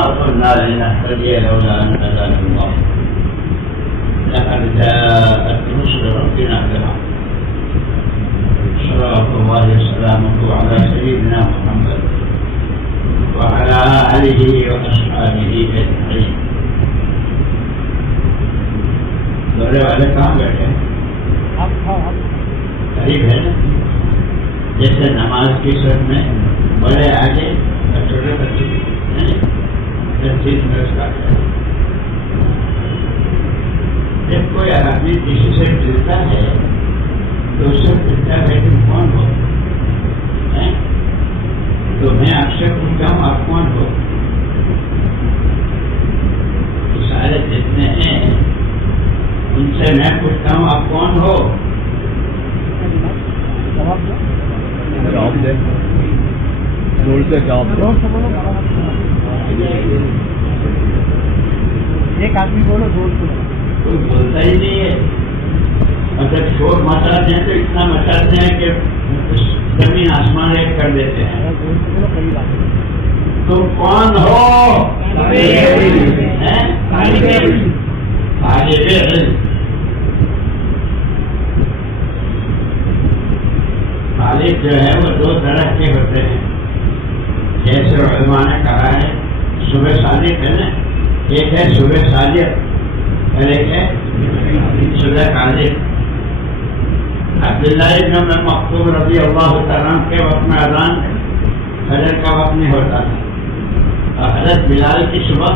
وما كنا لنهتدي لولا أن هدانا الله لقد جاءت رسل ربنا بالحق صلوات الله وسلامه على سيدنا محمد وعلى آله وأصحابه أجمعين. بڑے والے کہاں بیٹھے ہیں؟ قریب ہے نا. جیسے نماز کی صف میں بڑے آگے اور چھوٹے بچے جب کوئی آدمی کسی سے ملتا ہے تو اس سے پوچھتا ہے تم کون ہو؟ تو میں آپ سے پوچھتا ہوں آپ کون ہو؟ سارے جتنے ہیں ان سے میں پوچھتا ہوں آپ کون ہو؟ ایک آدمی بولو کوئی بولتا ہی نہیں ہے. اور جب شور مچاتے ہیں تو اتنا مچاتے ہیں کہ زمین آسمان ایک کر دیتے ہیں. تم کون ہو؟ طالب جو ہے وہ دو طرح کے ہوتے ہیں. جیسے علماء نے کہا ہے صبح صادق ہے نا, ایک ہے صبح صادق اور ایک ہے صبح کاذب. عبداللہ ابن مکتوم رضی اللہ تعالیٰ کے وقت میں اذان فجر کا وقت نہیں ہوتا تھا اور حضرت بلال کی صبح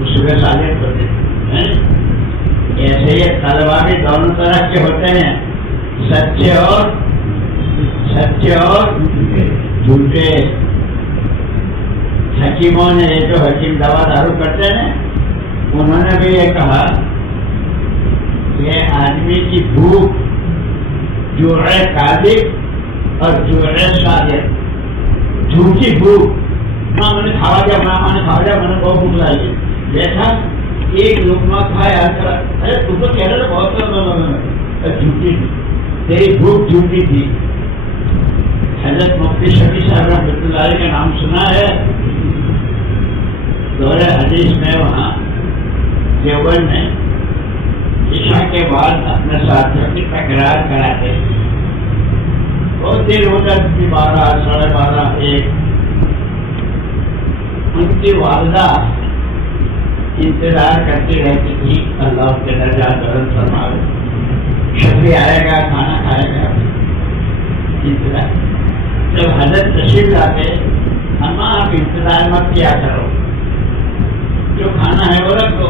وہ صبح صادق ہوتے ہیں. ایسے یہ طلبا بھی دونوں طرح کے ہوتے ہیں, سچے اور جھوٹے. حکیموں نے یہ جو حکیم دوا دارو کرتے ہیں انہوں نے بھی یہ کہا کہ آدمی کی بھوک جوع کاذب اور جوع صادق. جھوٹی بھوک میں نے کھاوا جا میں نے بہت بھوک لگی دیکھا ایک لقمہ کھایا ارے تو کہہ رہے بہت جھوٹی تھی تیری بھوک جھوٹی تھی. حضرت مفتی شفیع صاحب رحمۃ اللہ علیہ کا نام سنا ہے؟ دور حدیث میں وہاں دیوبند میں عشاء کے بعد اپنے ساتھیوں کی تکرار کراتے. بہت دیر ہو جاتی 12 ساڑھے 12 1. ان کی والدہ انتظار کرتی رہتی تھی اللہ کے درجات بلند فرمائے, شفیع آئے گا کھانا کھائے گا. انتظار. جب حضرت تشریف لاتے اماں آپ انتظار مت کیا کرو, جو کھانا ہے وہ رکھ دو,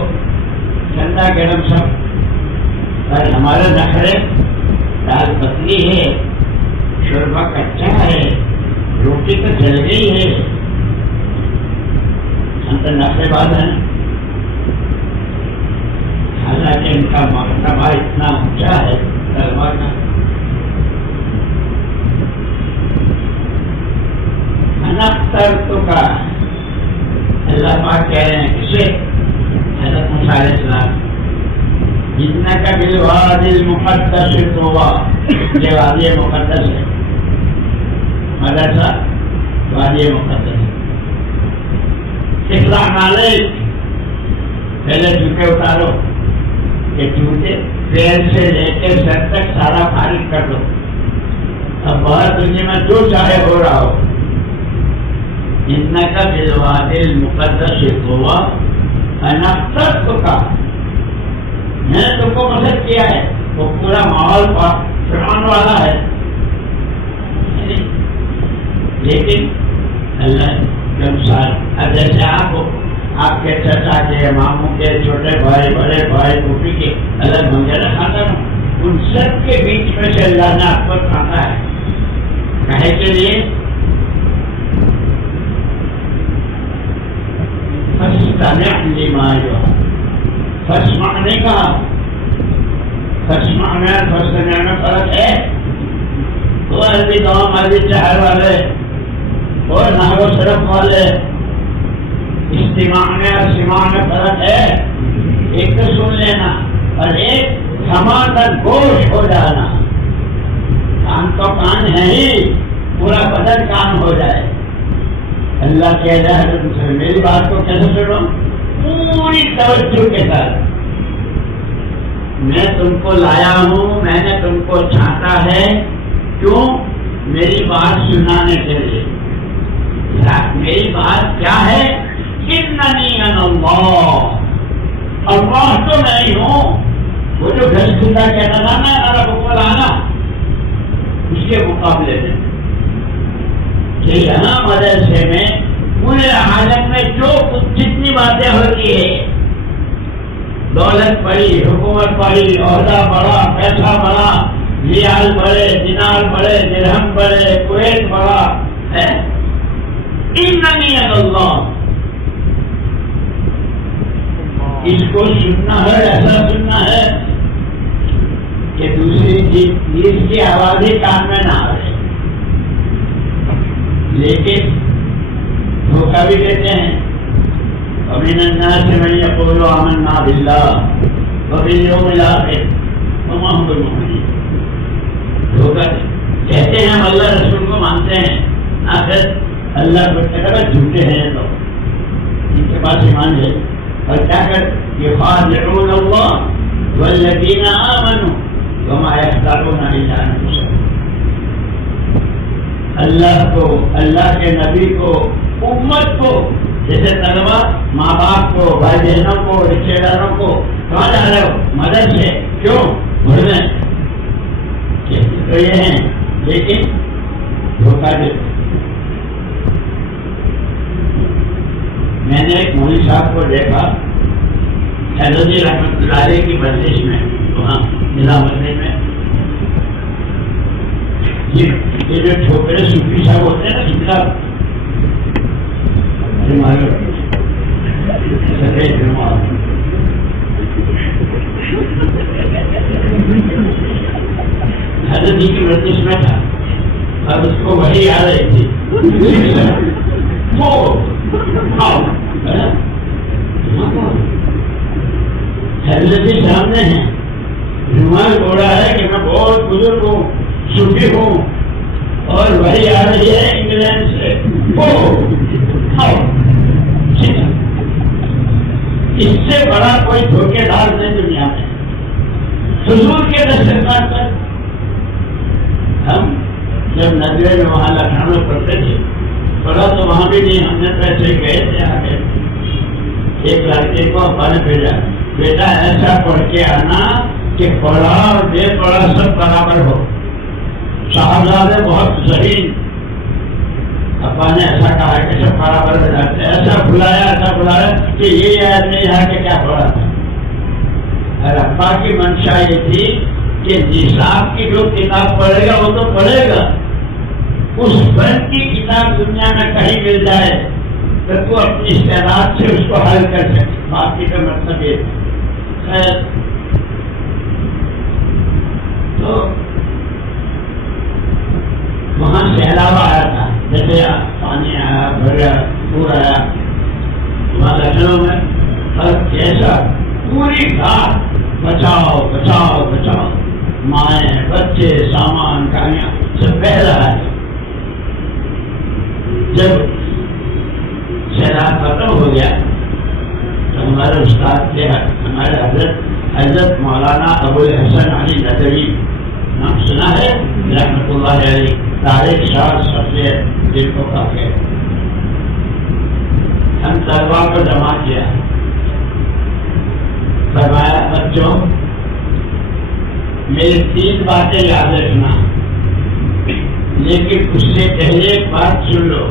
ٹھنڈا گرم سب. پر ہمارے نخرے دال پتلی ہے, شوربہ کچا ہے, روٹی تو جل گئی ہے. ہم تو نخرے باز ہیں. حالانکہ ان کا مرتبہ اتنا اونچا ہے طلبا کا. تو کا اللہ پاک کہہ رہے ہیں کسے؟ حضرت موسیٰ علیہ السلام. جتنا کا بالوادی المقدس طویٰ, یہ وادی مقدس ہے مدرسہ وادی مقدس. اخلاع علیک, پہلے جوتے اتارو, کہ جوتے پیر سے لے کے سر تک سارا فارغ کر دو. اب باہر دنیا میں جو چاہے ہو رہا ہو. انکا بالوادی المقدس طویٰ انا اخترتک, میں نے تم کو مسد کیا ہے. وہ پورا ماحول فرعون والا ہے, لیکن اللہ کے مثال اب جیسے آپ کے چچا کے, ماموں کے, چھوٹے بھائی, بڑے بھائی, پھوپھی کے الگ منگیرہ کھاتا ہوں, ان سب کے بیچ میں سے اللہ نے آپ پر کھاتا ہے. کہے کے لیے فَاسْتَمِعْ لِمَا يُوحَىٰ. فَاسْمَعْ نے کہا, فَاسْمَعْ میں فَاسْتَمِعْ میں فرق ہے. وہ عربی قوم, عربی شہر والے اور نحو و صرف والے, استماع میں اور سماع میں فرق ہے. ایک تو سن لینا اور ایک تھما کر گوش ہو جانا. کان تو کان ہے ہی, پورا بدن کان ہو جائے. اللہ کہہ رہا ہے تو میری بات کو کیسے سنو؟ پوری توجہ کے ساتھ. میں تم کو لایا ہوں، میں نے تم کو چھانٹا ہے. کیوں؟ میری بات سنانے کے لیے. میری بات کیا ہے؟ اننی انا اللہ. اللہ تو نہیں ہوں. وہ جو گھر کھلا کہتا تھا نا ارب کو لانا، اس کے مقابلے میں کہ یہاں مدرسے میں پورے عالم میں جو جتنی باتیں ہوتی ہے، دولت بڑی، حکومت بڑی، عہدہ بڑا، پیسہ بڑا، ریال بڑے، دینار بڑے، درہم بڑے، کویت بڑا ہے، اننی اللہ. اس کو سننا ہے، ایسا سننا ہے کہ دوسری چیز کی آواز ہی کان میں نہ آئے. لیکن دھوکہ بھی دیتے ہیں. وَمِنَ النَّاسِ مَن يَقُولُ آمَنَّا بِاللَّهِ وَبِالْيَوْمِ الْآخِرِ وَمَا هُمْ بِمُؤْمِنِينَ. دھوکہ کہتے ہیں ہم اللہ رسول کو مانتے ہیں، آخر اللہ کو کہتا ہے جھوٹے ہیں. تو ان کے پاس ایمان ہے اور کیا کر يخادعون الله والذين آمنوا وما يخدعون إلا أنفسهم. اللہ کو، اللہ کے نبی کو، امت کو، جیسے طلبا ماں باپ کو، بھائی بہنوں کو، رشتے داروں کو کہاں جا رہے ہو؟ مدد سے. کیوں؟ بھولنے تو یہ ہیں، لیکن دھوکہ دیتے. میں نے ایک مولوی صاحب کو دیکھا حیدری رحمۃ اللہ علیہ کی مجلس میں، وہاں ضلع مسجد میں. یہ جو چھوٹے صوفی صاحب ہوتے ہیں نا، شکلا سفید رومال، حضرت جی کی مجلس میں تھا اور اس کو وہی آ رہی تھی. حضرت جی سامنے ہیں، رومال اوڑا ہے کہ میں بہت بزرگ ہوں، صوفی ہوں، اور وہی آ رہی ہے انگلینڈ سے. اس سے بڑا کوئی دھوکے دار نہیں دنیا میں. حضور کے دسترخوان پر ہم جب ندوے میں وہاں لکھنؤ پڑھتے تھے، پڑھا تو وہاں بھی نہیں، ہم نے پیسے گئے تھے آگے. ایک لڑکے کو ابا نے بھیجا، بیٹا ایسا پڑھ کے آنا کہ پڑھا اور بے پڑھا سب برابر ہو. صاحبزادے بہت ذہین، ابا نے ایسا کہا کہ سب برابر ہو جاتے. ایسا بلایا کہ یہ یاد نہیں رہا کہ کیا پڑھا تھا. اور ابا کی منشا یہ تھی کہ نصاب کی جو کتاب پڑھے گا وہ تو پڑھے گا، اس فن کی کتاب دنیا میں کہیں مل جائے تو تو اپنی استعداد سے اس کو حل کر سکے. باقی کا مطلب یہ خیر. تو وہاں سیلاب آیا تھا، جیسے پانی آیا، بھرا، پور آیا وہاں لکھنؤ میں، اور کیسا پوری رات بچاؤ بچاؤ بچاؤ، مائیں بچے سامان گاڑیاں سب بہہ رہا ہے. جب سیلاب ختم ہو گیا تو ہمارے استاد تھے، ہمارے حضرت مولانا ابو الحسن علی ندوی، نام سنا ہے رحمۃ اللہ علیہ، تاریخ شاہ سب سے دل کو کافی. ہم طلبا کو جمع کیا، فرمایا بچوں میری 3 باتیں یاد رکھنا، لیکن اس سے پہلے ایک بات سن لو.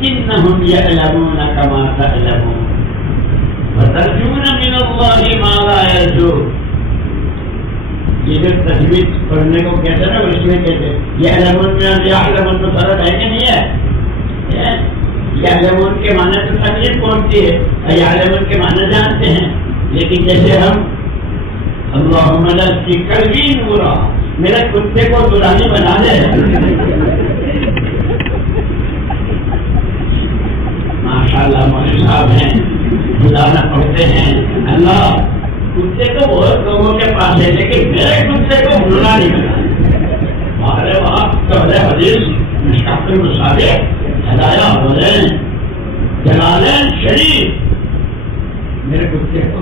انہم یعلمون کما تعلمون وترجون من اللہ ما لا یرجون. یہ جو تجوید پڑھنے کو کہتے ہیں نا، اس میں کہتے ہیں یعلمون میں یعلمون تو فرق ہے کہ نہیں ہے؟ یعلمون کے معنی تو تکلیف پہنچتی ہے، اور یعلمون کے معنی جانتے ہیں. لیکن جیسے ہم اللہم لکی قلبی نورا، میرے کتے کو نورانی بنا دے. ماشاءاللہ مولوی صاحب ہیں، گزارنا پڑھتے ہیں. اللہ کتے کو بہت لوگوں کے پاس ہے، لیکن میرے کتے کو نورانی بنا. ہمارے وہاں پہلے حدیث مشکات المصابیح ہدایہ حسین جلالین شریف میرے کتے کو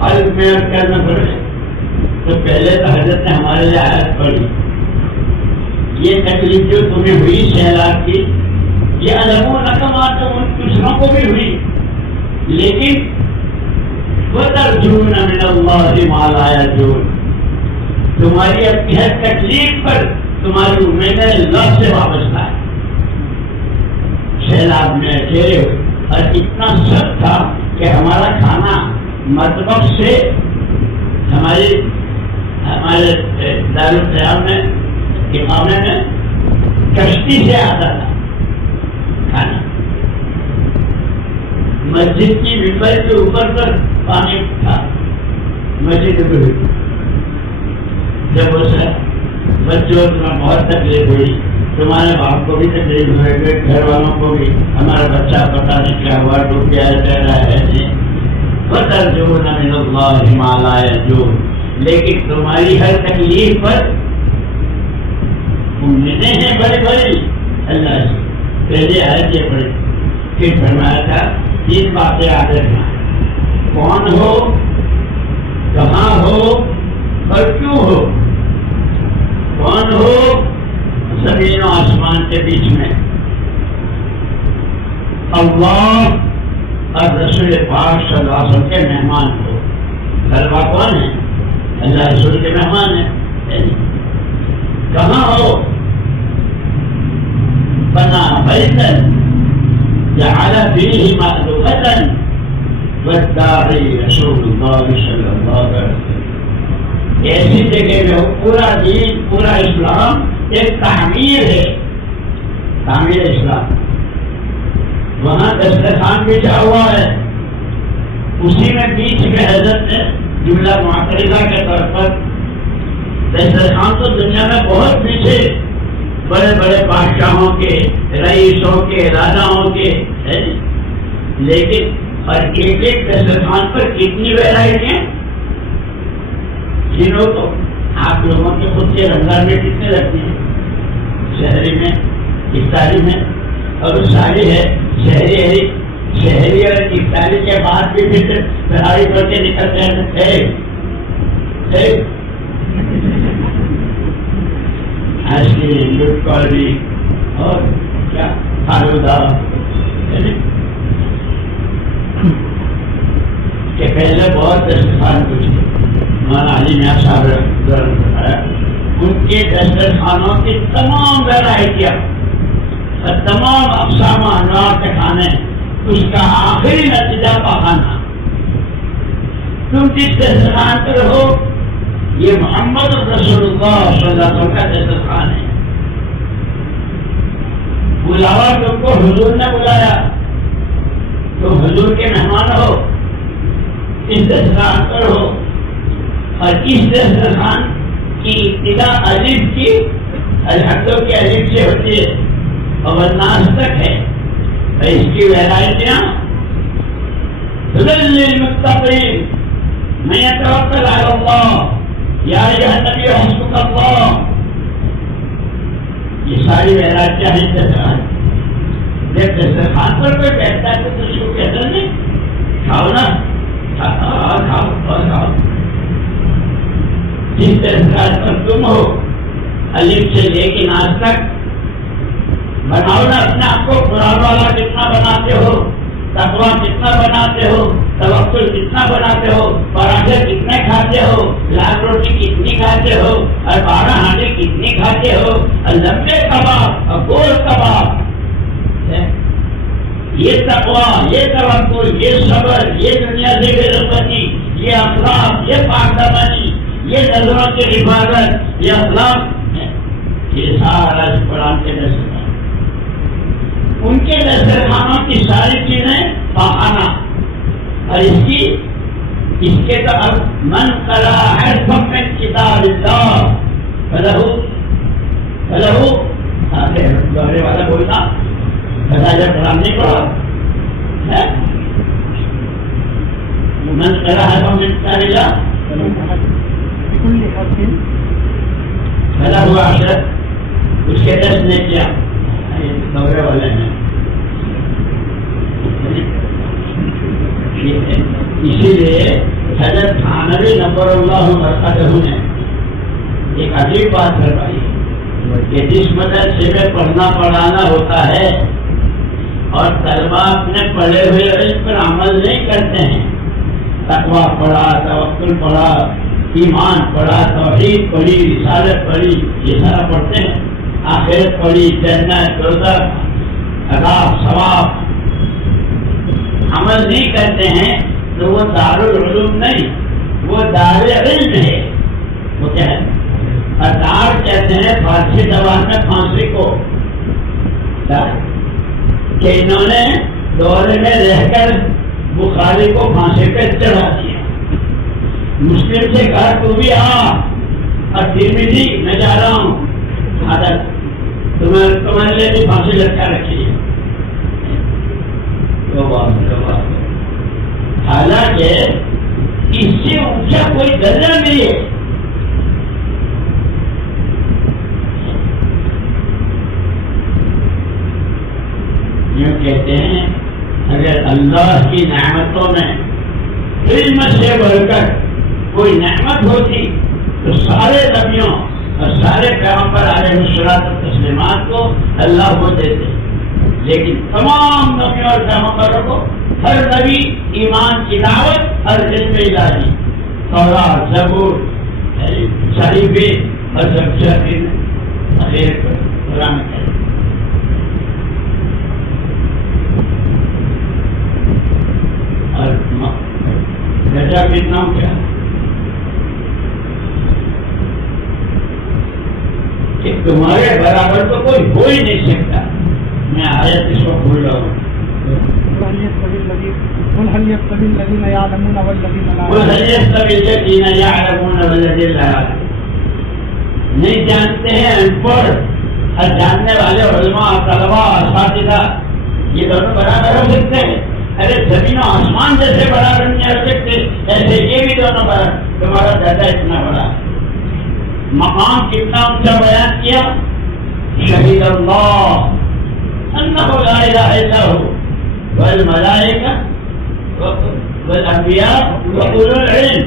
حالت میں کرنا پڑے تو پہلے تو حضرت نے ہمارے لیے آیت پڑھی یہ تکلیف جو تمہیں ہوئی سیلاب کی یہ علموں رقم آتا ان دوسروں کو بھی ہوئی لیکن وَتَرْجُونَ مِنَ اللَّهِ مَا لَا يَرْجُونَ تمہاری اپنی ہر تکلیف پر تمہاری امید اللہ سے وابستہ ہے. سیلاب میں اکیلے ہوئے اور اتنا سخت تھا کہ ہمارا کھانا مطبخ سے ہمارے دارالقیام میں اقامے میں کشتی سے آتا تھا کھانا. مسجد کی ممبر کے اوپر پر پانی تھا. مسجد میں جب اس بچوں میں بہت تکلیف ہوئی تمہارے باپ کو بھی تکلیف ہوئے گھر والوں کو بھی ہمارا بچہ پتہ نہیں کیا ہوا ڈوب گیا ہے وَتَرْجُونَ مِنَ اللَّهِ مَا لَا يَرْجُونَ لیکن تمہاری ہر تکلیف پر امیدیں ہیں بڑی بڑی اللہ سے. پہلے آیت یہ پڑھی پھر فرمایا تھا 3 باتیں یاد رکھنا کون ہو کہاں ہو اور کیوں ہو. کون ہو زمین و آسمان کے بیچ میں اللہ اور رسول پاک صلی اللہ علیہ وسلم کے مہمان ہو. غلبہ کون ہے اللہ رسول کے مہمان ہے. کہاں ہو بنا بیتن جعل فیہ مأدبۃ والداعی رسول اللہ صلی اللہ علیہ وسلم. ایسی جگہ میں پورا دین پورا اسلام ایک تعمیر ہے تعمیر اسلام. وہاں دسترخوان بچھا ہوا ہے اسی میں بیچ میں حضرت نے جملہ معترضہ کے طور پر دسترخوان تو دنیا میں بہت پیچھے بڑے بڑے بادشاہوں کے رئیسوں کے راجاؤں کے ہے لیکن ہر ایک دسترخوان پر کتنی ویرائٹیاں جنہوں کو آپ لوگوں کے خود کے رمضان میں کتنے رکھتے ہیں شہری میں افطاری میں اور ساری ہے شہری اور افطاری کے بعد بھی پھر تراویح کر کے نکلتے ہیں آج کی لٹ کالری اور کیا فالودہ کہ پہلے بہت دسترخوان کچھ مولانا علی میاں صاحب بتایا ان کے دسترخوانوں کی تمام ویرائٹیاں اور تمام اقسام انواع کے کھانے اس کا آخری نتیجہ پخانا. تم جس دسترخوان پر ہو یہ محمد رسول اللہ صلی اللہ علیہ وسلم کا دسترخوان ہے. بلاوا تم کو حضور نے بلایا تم حضور کے مہمان ہو اس دسترخوان پر ہو اور اس دسترخوان کی ابتدا الف کی الحمدوں کی الف سے ہوتی ہے اور الناس تک ہے اور اس کی ویرائٹیاں للمتقین من یتوکل علی اللہ یا ایھا النبی حسبک اللہ. یہ ساری ویرائٹیاں ہیں دسترخوان. جب دسترخوان پر کوئی بیٹھتا ہے تو اس کو کہتے ہیں کھاؤ نا کھاؤ. جس دسترخوان پر تم ہو الف سے لے کے ناز تک بناؤ نا اپنے آپ کو. قرآن والا کتنا بناتے ہو تقویٰ کتنا بناتے ہو توکل کتنا بناتے ہو پراٹھے کتنے کھاتے ہو لال روٹی کتنی کھاتے ہو اور 12 ہانڈی کتنی کھاتے ہو اور لمبے کباب اور گول کباب. یہ تقویٰ یہ توکل یہ صبر یہ دنیا سے بے رغبتی یہ اخلاق یہ پاکدامنی یہ نظروں کی حفاظت یہ اخلاق یہ سارا قرآن کے دسترخوان. ان کے دسترخوانوں کی ساری چیزیں پاخانہ اور اس کے تحت من قرأ حرفا من کتاب اللہ فلہ دوہرے والا بولنا بتا جب قرآن نہیں پڑھا من قرأ حرفا من کتاب اللہ فلہ عشرۃ اس کے 10 نے کیا دورے والے ہیں. اسی لیے حضرت تھانوی نور اللہ مرقدہ نے ایک عجیب بات فرمائی کہ جس مدرسے میں پڑھنا پڑھانا ہوتا ہے اور طلبا اپنے پڑھے ہوئے علم پر عمل نہیں کرتے ہیں، تقویٰ پڑھا، توکل پڑھا، ایمان پڑھا، توحید پڑھی، رسالت پڑھی، یہ سارا پڑھتے ہیں، آخرت پڑھی، جنت، دوزخ، عذاب، ثواب، عمل نہیں کرتے ہیں تو وہ دارالعلوم نہیں، وہ دار علم ہے. وہ کیا ہے؟ دار کہتے ہیں فارسی زبان میں پھانسی کو، کہ انہوں نے دورے میں رہ کر بخاری کو پھانسی پہ چڑھا دیا. مسلم سے کہا تو بھی آ، اور ترمذی میں جا رہا ہوں، تمہارے لیے بھی پھانسی لٹکا رکھی ہے. حالانکہ اس سے اونچا کوئی درجہ نہیں ہے. یوں کہتے ہیں اگر اللہ کی نعمتوں میں علم سے بڑھ کر کوئی نعمت ہوتی تو سارے نبیوں اور سارے پیغمبر علیہ الصلوۃ والتسلیمات کو اللہ کو دیتے، لیکن تمام نبیوں اور پیغمبروں کو ہر نبی ایمان کی دعوت اور علم الہی، تورات، زبور، صحیفے اور قرآن کریم. اور درجہ کتنا کیا کہ تمہارے برابر تو کوئی ہو ہی نہیں سکتا. میں آیت اس کو بھول رہا ہوں. نہیں جانتے ہیں ان پڑھ اور جاننے والے علماء، طلباء، اساتذہ یہ دونوں برابر ہو سکتے ہیں. ارے زمین و آسمان جیسے برابر نہیں ہو سکتے، ایسے یہ بھی دونوں برابر. تمہارا درجہ اتنا بڑا، مقام کتنا اونچا بیان کیا. شہید اللہ انہ لا الہ الا ہو والملائکہ والانبیاء واولو العلم.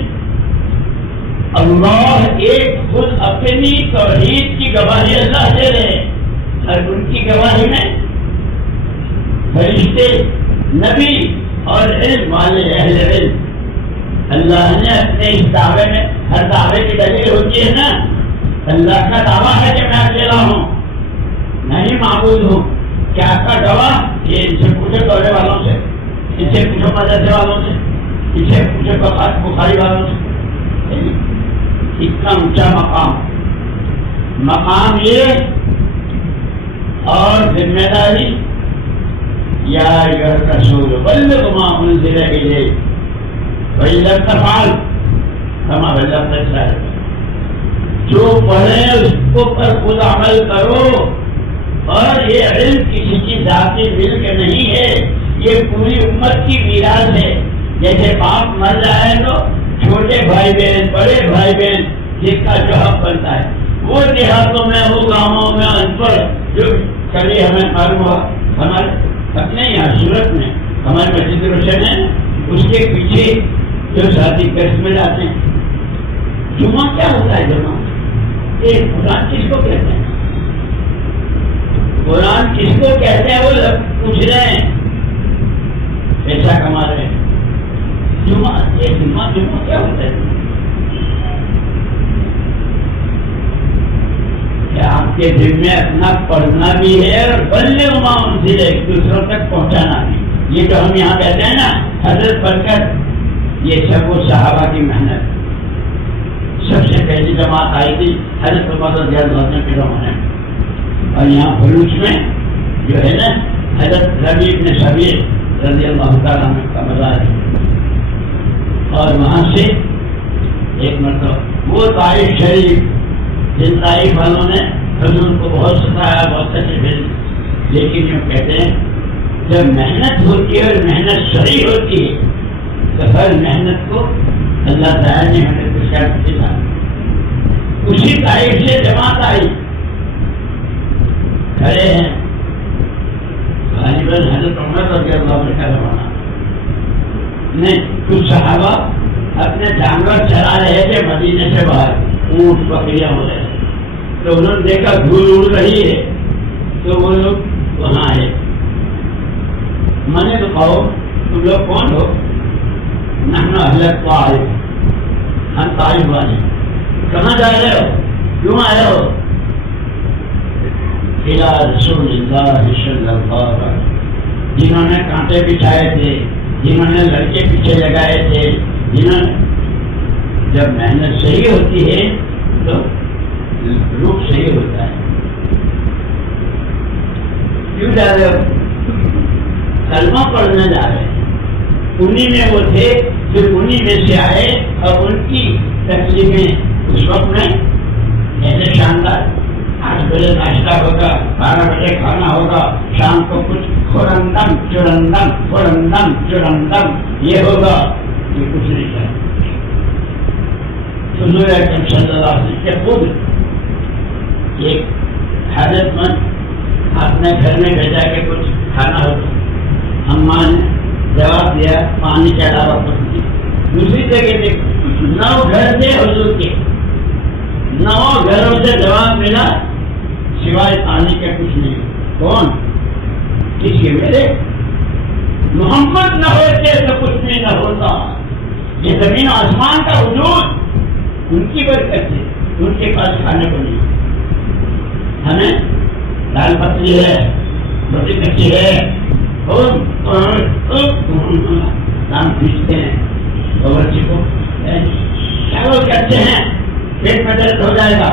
اللہ ایک خود اپنی توحید کی گواہی اللہ دے رہے ہیں، اور ان کی گواہی میں فرشتے، نبی اور علم والے اہل علم. اللہ نے اپنے اس دعوے میں، ہر دعوے کی دلیل ہوتی ہے نا، اللہ کا دعویٰ ہے کہ میں اکیلا ہوں، نہیں معبود ہوں. کیا آپ کا گواہ؟ یہ ان سے پوچھے دورے والوں سے، ان سے پوچھو مدرسے والوں سے، ان سے پوچھو بخاری والوں سے. اتنا اونچا مقام یہ اور ذمہ داری. یا ایھا الرسول بلغ ما انزل الیک وان لم تفعل فما بلغت رسالته. جو پڑھے اس کو پر خود عمل کرو. اور یہ علم کسی کی ذاتی ملک نہیں ہے، یہ پوری امت کی میراث ہے. جیسے باپ مر جائے تو چھوٹے بھائی بہن، بڑے بھائی بہن جس کا جو حق بنتا ہے، وہ دیہاتوں میں، وہ گاؤں میں ان پر جو کبھی ہمیں معلوم ہوا، ہمارے اپنے یہاں سورت میں ہمارے مسجد روشن ہے، اس کے پیچھے جو شادی قسط میں جاتے ہیں. جمعہ کیا ہوتا ہے؟ جمعہ ایک قرآن کس کو کہتے ہیں؟ قرآن کس کو کہتے ہیں؟ وہ لوگ پوچھ رہے ہیں، پیسہ کما رہے ہیں. جمعہ کیا ہوتا ہے؟ کیا آپ کے دل میں اپنا پڑھنا بھی ہے اور بلغ ما انزل الیک، دوسروں تک پہنچانا بھی. یہ جو ہم یہاں کہتے ہیں نا حضرت برکت، یہ سب وہ صحابہ کی محنت. سب سے پہلی جماعت آئی تھی حضرت عمر رضی اللہ عنہ کے زمانے میں، اور یہاں بلوچ میں جو ہے نا حضرت ربیع بن شبیر رضی اللہ تعالیٰ عنہ کا مزار ہے. اور وہاں سے ایک مرتبہ وہ طائف شریف، جن طائف والوں نے حضور کو بہت ستایا، بہت تکلیف دی، لیکن یوں کہتے ہیں جب محنت ہوتی ہے اور محنت صحیح ہوتی ہے تو ہر محنت کو اللہ تعالیٰ نے ہمیں خوشیات دلا. اسی طائف سے جماعت آئی، کھڑے ہیں غالباً حضرت عمر رضی اللہ عنہ کا زمانہ نہیں، کچھ صحابہ اپنے جانور چلا رہے تھے مدینے سے باہر، اونٹ بکریاں ہو رہے تھے، تو انہوں نے دیکھا دھول اڑ رہی ہے تو وہ لوگ وہاں آئے، میں نے تو کہو تم لوگ کون ہو؟ نحن اہل طائف، ہم طائف والے، کہاں جا رہے ہو، کیوں آئے ہو؟ الى رسول اللہ صلی اللہ علیہ وسلم، جنہوں نے کانٹے بچھائے تھے، جنہوں نے لڑکے پیچھے لگائے تھے، جنہوں نے، جب محنت صحیح ہوتی ہے تو روح صحیح ہوتا ہے۔ کیوں جا رہے ہو؟ کلمہ پڑھنے جا رہے ہیں، انہی میں وہ تھے، پھر انہی میں سے آئے، اور ان کی تقسیمیں اس وقت میں ایسے شاندار، 8 بجے ناشتہ ہوگا، 12 بجے کھانا ہوگا، شام کو کچھ خورندم چرندم خورندم چرندم یہ ہوگا، یہ کچھ نہیں ہے۔ حضور اکرم صلی اللہ علیہ وسلم کے خود ایک حاجت مند اپنے گھر میں بھیجا کہ کچھ کھانا ہوگا، اماں نے جواب دیا پانی کے علاوہ کچھ نہیں۔ دوسری جگہ دیکھ 9 گھر تھے حضور کے، 9 گھروں سے جواب ملا سوائے پانی کے کچھ نہیں۔ کون؟ کس کے؟ میرے محمد نہ ہوتے تو کچھ بھی نہ ہوتا، یہ زمین آسمان کا وجود ان کی برکت ہے، ان کے پاس کھانے کو نہیں۔ ہمیں دال پتلی ہے، روٹی کچی ہے، کام کھینچتے ہیں، باورچی کو چاول کرتے ہیں، پیٹ میں درد ہو جائے گا،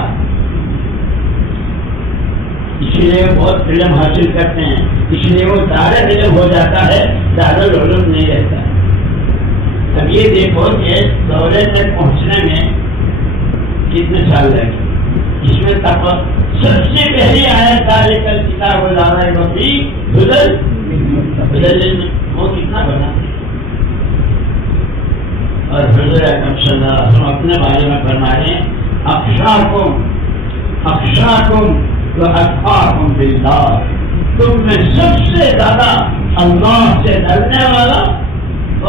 اسی لیے بہت علم حاصل کرتے ہیں، اس لیے وہ دار علم ہو جاتا ہے، دار العلوم نہیں رہتا ہے۔ اب یہ دیکھو کہ دورے تک پہنچنے میں کتنے سال لگے، اس میں سب سے پہلی آیت ذالک الکتاب لا ریب فیہ ہدی للمتقین، وہ کتنا بنا، اور حضور اکرم صلی اللہ علیہ وسلم اپنے بارے میں فرما رہے ہیں اخشاکم واتقاکم باللہ، تم میں سب سے زیادہ اللہ سے ڈرنے والا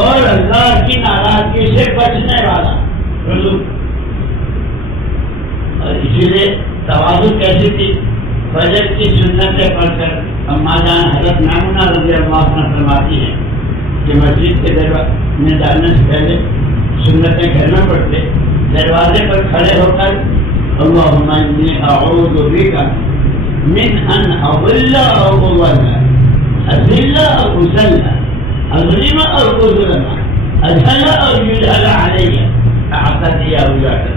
اور اللہ کی ناراضگی سے بچنے والا حضور۔ اور اسی لیے تواضع کیسی تھی، فجر کی سنتیں پڑھ کر اماں جان حضرت میمونہ رضی اللہ عنہا فرماتی ہیں کہ مسجد کے دروازے میں جانے سے پہلے سنتیں گھر میں پڑھتے، دروازے پر کھڑے ہو کر اللہم انی اعوذ بک من ان اضل او اضل، اذل او اذل، اظلم او اظلم، اجهل او یجهل علی، اعتدی او یعتدی۔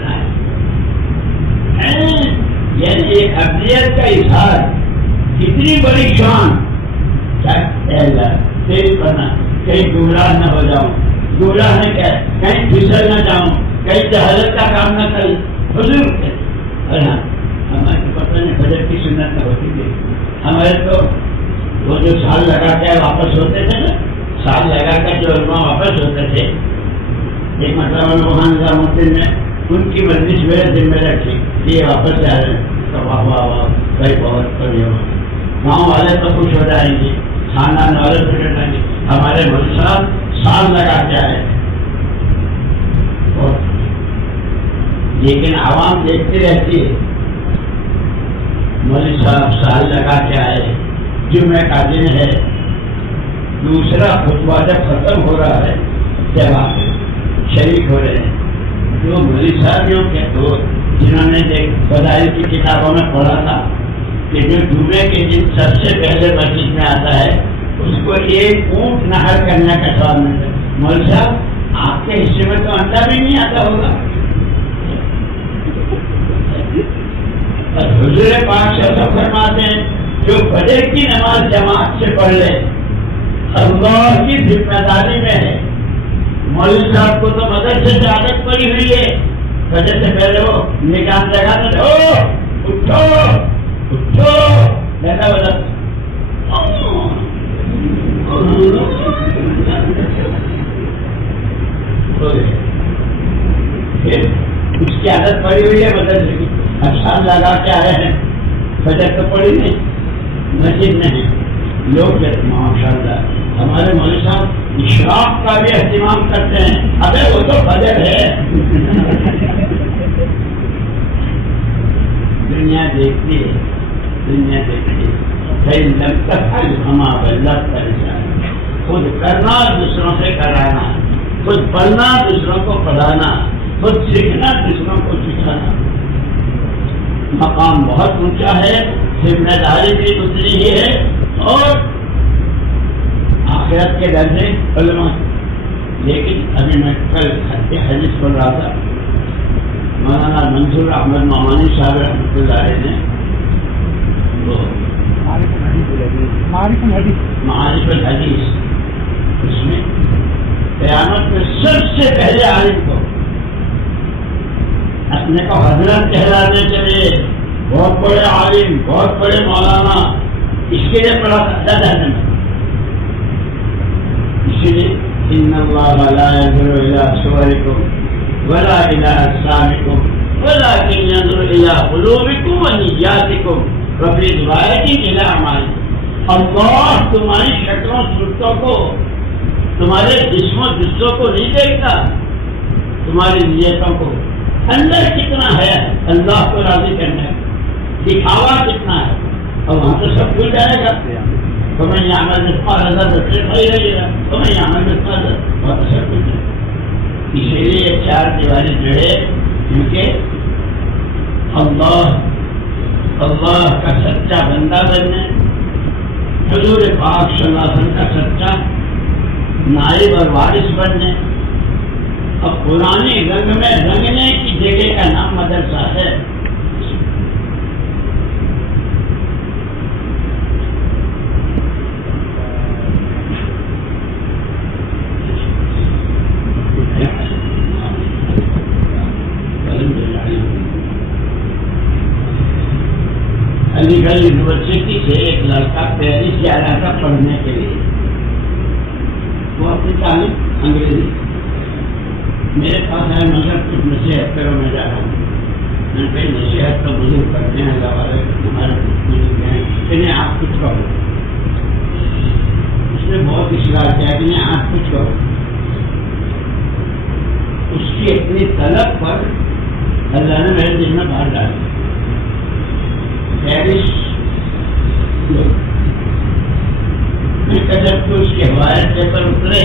یعنی ایک ابدیت کا اظہار، کتنی بڑی شان، تیری بنا کہیں گمراہ نہ ہو جاؤں، گمراہ نہ کہیں پھسل نہ جاؤں، کہیں جہالت کا کام نہ کروں، حضور ہمارے پتہ نہیں فجر کی سنت نہ ہوتی تھی، ہمارے تو وہ جو سال لگا کے واپس ہوتے تھے نا، سال لگا کر جو علماء واپس ہوتے تھے، ایک مرتبہ وہاں نظام الدین نے ان کی مجلس میرے ذمہ رکھی، یہ واپس جا رہے ہیں تو واہ واہ واہ بھائی بہت بڑھیا، گاؤں والے تو خوش ہو جائیں گے، خاندان والے خوش ہو جائیں گے، ہمارے مولوی صاحب سال لگا کے آئے، لیکن عوام دیکھتی رہتی ہے، مولوی صاحب سال لگا کے آئے، جمعہ کا دن ہے، دوسرا خطبہ جب ختم ہو رہا ہے جب آپ شریک ہو رہے ہیں، جو مولوی صاحبوں کے تو جنہوں نے فضائل کی کتابوں میں پڑھا تھا کہ جو جمعے کے دن سب سے پہلے مسجد میں آتا ہے اس کو ایک اونٹ نہر کرنے کا ثواب ملتا ہے۔ مولوی صاحب آپ کے حصے میں تو انڈا بھی نہیں آتا ہوگا، اور حضور پاک سے فرماتے ہیں جو فجر کی نماز جماعت سے پڑھ لے اللہ کی ذمہ داری میں ہے۔ مولوی صاحب کو تو مدرسے سے عادت پڑی ہوئی ہے، فجر سے پہلے وہ نکال لگاتے اٹھو اٹھو بیٹا بیٹا، اس کی عادت پڑی ہوئی ہے مدرسے کی، اب سال لگا کے آئے ہیں، فجر تو پڑی نہیں، مسجد نہیں، لوگ کہتے ماشاء اللہ ہمارے مولوی صاحب اشراق کا بھی اہتمام کرتے ہیں. ابے وہ تو فجر ہے. دنیا دیکھتی ہے، دنیا دیکھتی ہے. خود کرنا دوسروں سے کرانا، خود پڑھنا دوسروں کو پڑھانا، خود سیکھنا دوسروں کو سکھانا. مقام بہت اونچا ہے، ذمہ داری بھی اتنی ہی ہے، اور آخرت کے درجے علماء. لیکن ابھی میں کل حدیث پڑھ رہا تھا، مولانا منظور احمد نعمانی صاحب رحمۃ اللہ علیہ نے معارف الحدیث، اس میں قیامت میں سب سے پہلے عالم کو اپنے کو حضرت کہلانے کے لیے بہت بڑے عالم، بہت بڑے مولانا، اس کے لیے پڑھا زیادہ ہے. اسی لیے ان اللہ لا ينظر الى صوركم ولا الى اجسامكم ولكن ينظر الى قلوبكم ونياتكم وفي روایت الى اعمالكم. اللہ تمہاری شکلوں صورتوں کو، تمہارے جسموں جسوں کو نہیں دیکھتا، تمہاری نیتوں کو. اندر کتنا ہے اللہ کو راضی کرنا ہے، دکھاوا کتنا ہے، اور وہاں تو سب کھل جائے گا. تمہیں یہ عمل مثقال ذرۃ صحیح رہے گا، تمہیں یہ عمل مثقال ذرۃ وہاں تو سب کھل جائے گا. اسی لیے چار دیواری جو ہے، کیونکہ اللہ کا سچا بندہ بننے، حضور پاک صلی اللہ علیہ وسلم کا سچا نائب اور وارث بننے، اور پرانے رنگ میں رنگنے کی جگہ کا نام مدرسہ ہے. علی گڑھ یونیورسٹی سے ایک لڑکا پیرس جا رہا تھا پڑھنے کے لیے. وہ اپنی تعلیم انگریزی، میرے پاس ہے مگر کچھ نصیحت کرو. میں جا رہا ہوں، میں کئی نصیحت تو بزرگ کرتے ہیں، اللہ والے ہمارے بزرگ ہیں، انہیں آپ کچھ کہو. اس نے بہت اصرار کیا کہ انہیں آپ کچھ کہو. اس کی اپنی طلب پر اللہ نے میرے دل میں باہر ڈالی. پیرس جب تو اس کے ہوائی کے پر اترے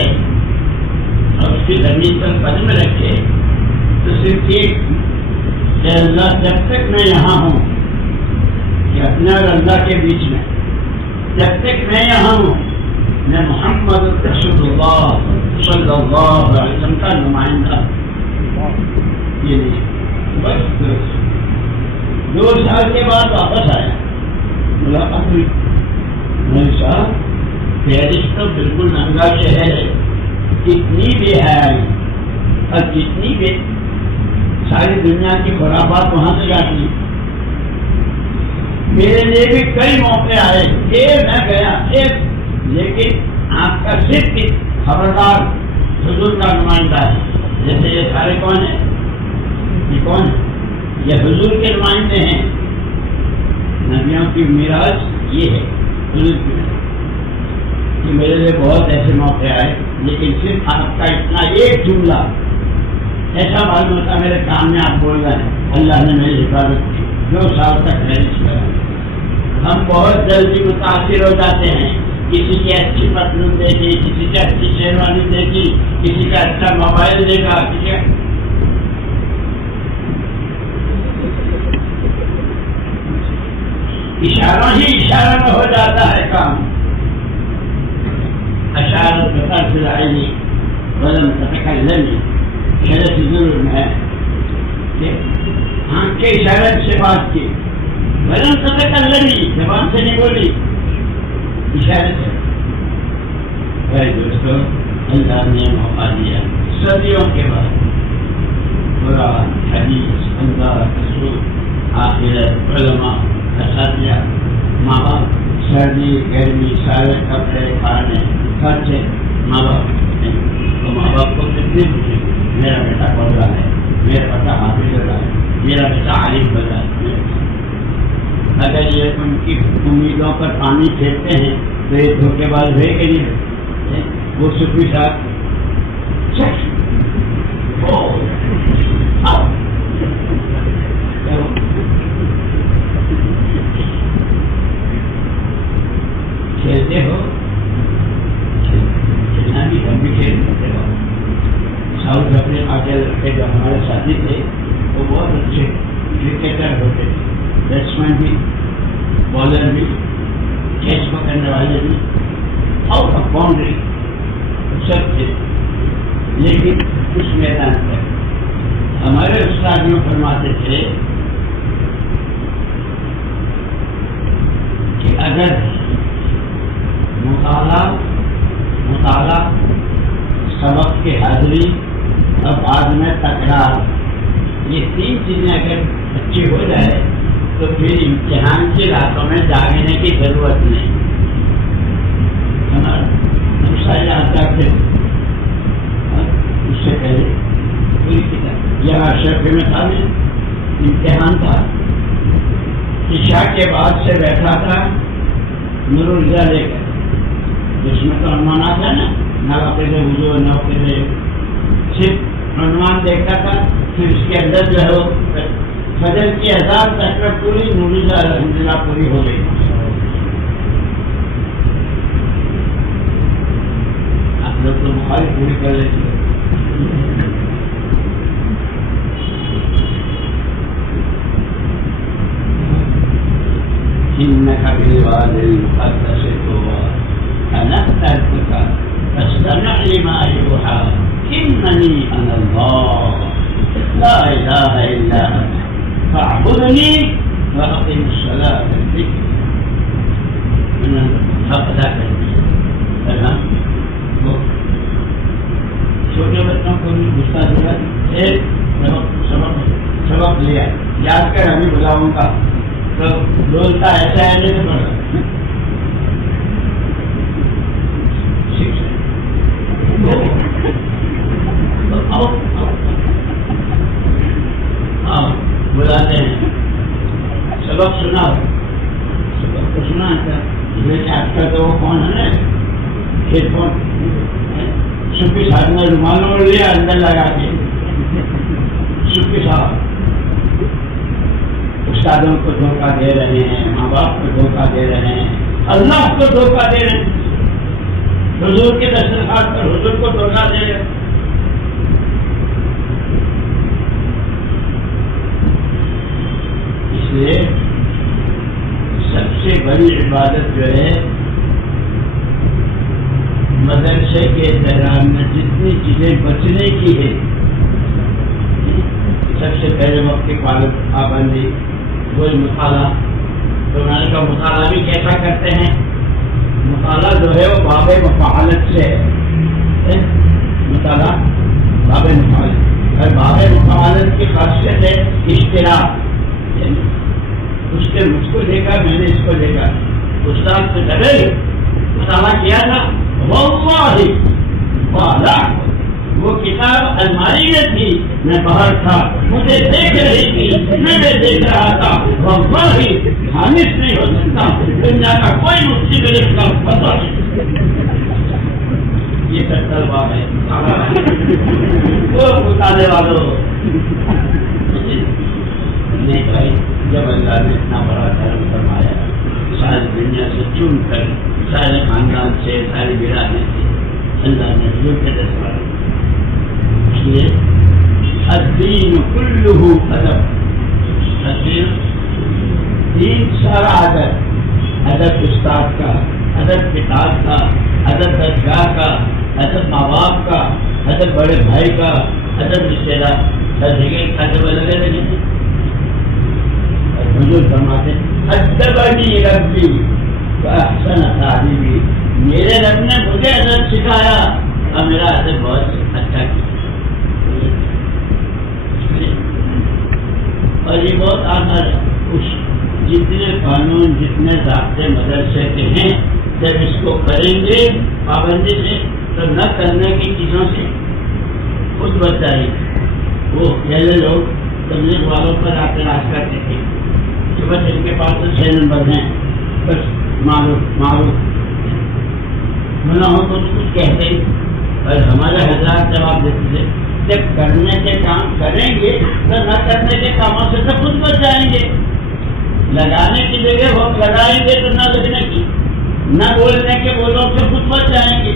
اور اس کی زمین پر قدم رکھے تو صرف ایک کہ اللہ جب تک میں یہاں ہوں، کہ اپنے اور اللہ کے بیچ میں جب تک میں یہاں ہوں، میں محمد رسول اللہ صلی اللہ علیہ وسلم کا نمائندہ. یہ نہیں بس 2 سال کے بعد واپس آیا، ملاقات ہوئی. میں صاحب پیرس تو بالکل ننگا شہر ہے، کتنی بے حیائی اور کتنی بے ساری دنیا کی خرابات وہاں سے آتی. میرے لیے بھی کئی موقع آئے، میں گیا لیکن آپ کا صرف خبردار حضور کا نمائندہ ہے. جیسے یہ سارے کون ہیں، یہ کون ہے؟ یہ حضور کے نمائندے ہیں. نبیوں کی میراث یہ ہے، حضور کی میراث. کہ میرے لیے بہت ایسے موقع آئے، لیکن صرف آپ کا اتنا ایک جملہ ایسا معلوم ہوتا میرے کام میں آپ بول رہے ہیں. اللہ نے میری حفاظت کی 2 سال تک پیرس میں. ہم بہت جلدی متاثر ہو جاتے ہیں، کسی کی اچھی پتلون دیکھی، کسی کی اچھی شیروانی دیکھی، کسی کا اچھا موبائل دیکھا، کسی کا اشارہ ہی اشارہ میں ہو جاتا ہے کام. اشارت بطرف العین ولم تتکلمی، شرط ضرور ہے کہ آنکھ کے اشارے سے بات کی، ولم تتکلمی، زبان سے نہیں بولی، اشارے سے. بھائی دوستو، اللہ نے موقع دیا صدیوں کے بعد. قرآن، حدیث، اللہ، رسول، آخرت، علماء، اساتذہ، ماں باپ، سردی گرمی سارے کپڑے کھانے خرچے ماں باپ. تو ماں باپ کو کتنی خوشی، میرا بیٹا پڑھ رہا ہے، میرا بیٹا حافظ ہو رہا ہے، میرا بیٹا عالم بن رہا ہے. اگر یہ ان کی امیدوں پر پانی پھینکتے ہیں تو یہ دھوکے باز ہوئے کہ نہیں؟ وہ صوفی صاحب کھیلتے ہو، کھیلنا بھی ہم بھی کھیل کرتے ہو. ساؤتھ افریقہ کے جو ہمارے ساتھی تھے وہ بہت اچھے کرکٹر ہوتے تھے، بیٹسمین بھی، بالر بھی، کیچ پکڑنے والے بھی، آؤٹ آف باؤنڈری سب تھے. لیکن اس میدان پر ہمارے استاد میں فرماتے تھے کہ اگر مطالعہ، سبق کی حاضری اور بعد میں تکرار، یہ تین چیزیں اگر اچھی ہو جائے تو پھر امتحان کی راتوں میں جاگنے کی ضرورت نہیں. ہم سارے آتا تھے اس سے پہلے پوری کتاب یہاں شفے میں تھا، امتحان تھا. عشاء کے بعد سے بیٹھا تھا نور الرضا لے کر، جس میں تو عنوان آتا ہے نا، نہ واقعے وضو نہ واقعے، صرف عنوان دیکھتا تھا. پھر اس کے اندر جو ہے وہ فجر کی اذان تک میں پوری نور الرضا الحمدللہ پوری ہو گئی. آپ لوگ تو بخاری پوری کر لیتے ہیں. إنك بالواد المقدس طوى أنا اخترتك فاستمع لما يوحى إنني أنا الله لا إله إلا أنا فاعبدني وأقم الصلاة لذكري. من حق ذاك چھوٹے بچوں کو بھی غصہ دیا، ایک سبق لیا، یاد کر ہمیں بلاؤں گا تو بولتا ایسا ہے نہیں تو پڑھا. بلاتے ہیں سبق سنا، سبق کو سنا آپ کا تو وہ کون ہے ہیڈ فون صوفی صاحب نے رومال اوڑھ لیا اندر لگا کے. صوفی صاحب استادوں کو دھوکہ دے رہے ہیں، ماں باپ کو دھوکہ دے رہے ہیں، اللہ کو دھوکہ دے رہے ہیں، حضور کے دسترخوان پر حضور کو دھوکہ دے رہے ہیں. اس لیے سب سے بڑی عبادت جو ہے مدرسے کے دوران میں جتنی چیزیں بچنے کی ہے، سب سے پہلے وقت کی پابندی، وہی مطالعہ. تو میں نے کہا مطالعہ بھی کیسا کرتے ہیں؟ مطالعہ جو ہے وہ باب مفاعلت سے ہے. مطالعہ باب مفاعلت، اور باب مفاعلت کی خاصیت ہے اشتراک. اس نے مجھ کو دیکھا، میں نے اس کو دیکھا. استاد سے ڈرے مطالعہ کیا تھا، وہ کتاب الماری میں تھی، میں باہر تھا، مجھے دیکھ رہی تھی، میں دیکھ رہا تھا. واللہ خامش نہیں ہو سکتا دنیا کا کوئی مفتی میرے کا پتہ نہیں. یہ سب طلبا ہے وہ مطالعے والوں نے کہا جب اللہ نے اتنا بڑا کرم فرمایا، ساری دنیا سے چن کر، سارے خاندان سے، ساری برادری سے اللہ نے حضور کے دستور کیے. الدین کلہ ادب، دین سارا ادب، ادب استاد کا، ادب کتاب کا، ادب درگاہ کا، ادب ماں باپ کا، ادب بڑے بھائی کا، ادب رشتے دار، ہر جگہ ادب الگ الگ ہے. حضور فرماتے ادبنی ربی واحسن تعلیمی، میرے رب نے مجھے ادب سکھایا اور میرا ادب بہت اچھا کیا. اور یہ بہت آسان ہے. اس جتنے قانون، جتنے ضابطے مدرسے کے ہیں، جب اس کو کریں گے پابندی سے تو نہ کرنے کی چیزوں سے خود بچ جائے گی. وہ پہلے لوگ تبلیغ والوں پر اعتراض کرتے تھے کہ بس ان کے پاس تو 6 نمبر ہیں، بس معروف گناہوں کو کچھ کہتے ہی، اور ہمارے حضرات جواب دیتے تھے جب کرنے کے کام کریں گے تو نہ کرنے کے کاموں سے تو خود بچ جائیں گے. لگانے کی جگہ وہ لگائیں گے تو نہ لگنے کی، نہ بولنے کے بولوں سے خود بچ جائیں گے.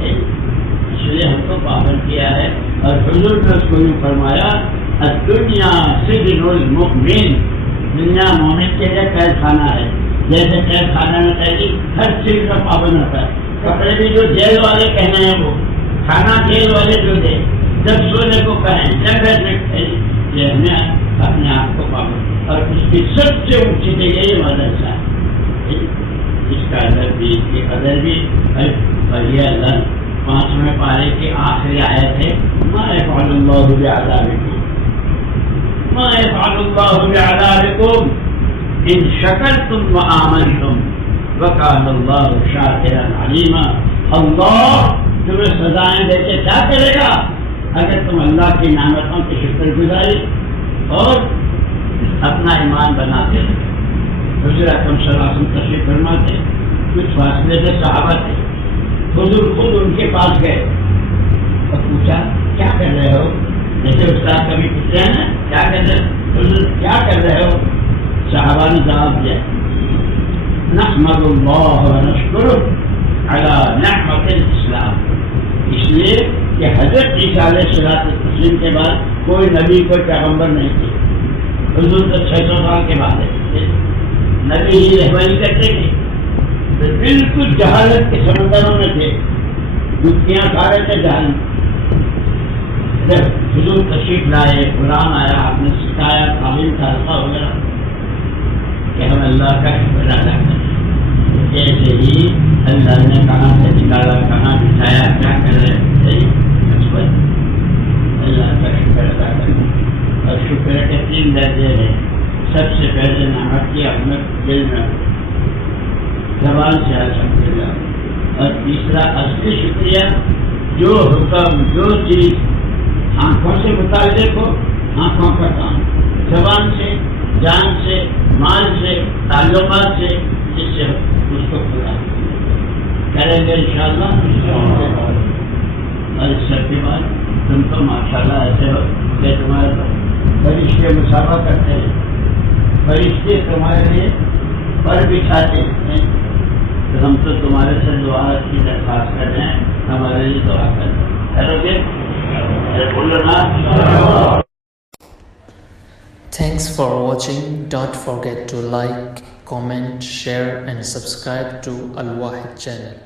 اس لیے ہم کو پابند کیا ہے. اور حضور نے اس کو یوں فرمایا الدنیا سجن المؤمن، دنیا مومن کے لیے قید خانہ ہے. جیسے قید خانے میں قیدی ہر چیز کا پابند ہوتا ہے. کپڑے بھی جو جیل والے کہنا ہے وہ، کھانا جیل والے جو دے، جب سونے کو کہیں، جب بیٹھنے کو، یہ ہمیں اپنے آپ کو پابند. اور اس کی سب سے اونچی جگہ یہ مدرسہ ہے، اس کا ادب بھی، اس کی قدر بھی. اور یہ اللہ 5ویں پارے کی آخری آیت ہے ما یفعل اللہ بعذابکم ما یفعل اللہ بعذابکم ان شکرتم وآمنتم وکان اللہ شاکرا علیما. اللہ تمہیں سزائیں دے کے کیا کرے گا اگر تم اللہ کی نعمتوں کی شکر گزاری اور اپنا ایمان بناتے. حضور اکرم صلی اللہ علیہ وسلم تشریف فرماتے، کچھ فاصلے سے صحابہ تھے، حضور خود ان کے پاس گئے اور پوچھا کیا کر رہے ہو؟ جیسے استاد کبھی پوچھتے ہیں نا کیا کر رہے ہو، حضور کیا کر رہے ہو؟ صحابہ نے جواب دیا نحمد اللہ ونشکرہ علی نعمت الاسلام. اس لیے کہ حضرت عیسیٰ علیہ السلام کے بعد کوئی نبی کوئی پیغمبر نہیں تھے. حضور تو 600 سال کے بعد ہے، نبی ہی رہبری کرتے تھے، تو بالکل جہالت کے سمندروں میں تھے، دنیا سارے تھے جہالت. جب حضور تشریف لائے، قرآن آیا، آپ نے سکھایا، تعلیم کا حلقہ وغیرہ کہ ہم اللہ کا شکر ادا کریں. جیسے ہی اللہ نے کہاں سے نکالا، کہاں بٹھایا، کیا کر رہے ہیں، اللہ کا شکر ادا کریں. اور شکر کے 3 درجے ہیں. سب سے پہلے نعمت کی اہمیت دل میں زبان سے الحمدللہ. اور تیسرا اصلی شکریہ جو حکم جو چیز آنکھوں سے متعلق ہو، آنکھوں کا کام، زبان سے، جان سے، مال سے، تعلقات سے، جس سے اس کو پورا کریں گے انشاءاللہ. اور اس سب کے بعد تم تو ماشاءاللہ ایسے ہو کہ تمہارے فرشتے مسافہ کرتے ہیں، فرشتے تمہارے لیے پر بچھاتے ہیں. تو ہم تو تمہارے سے دعا کی درخواست کر رہے ہیں، ہمارے لیے دعا کرو گے. Thanks for watching. Don't forget to like, comment, share and subscribe to Al Wahid channel.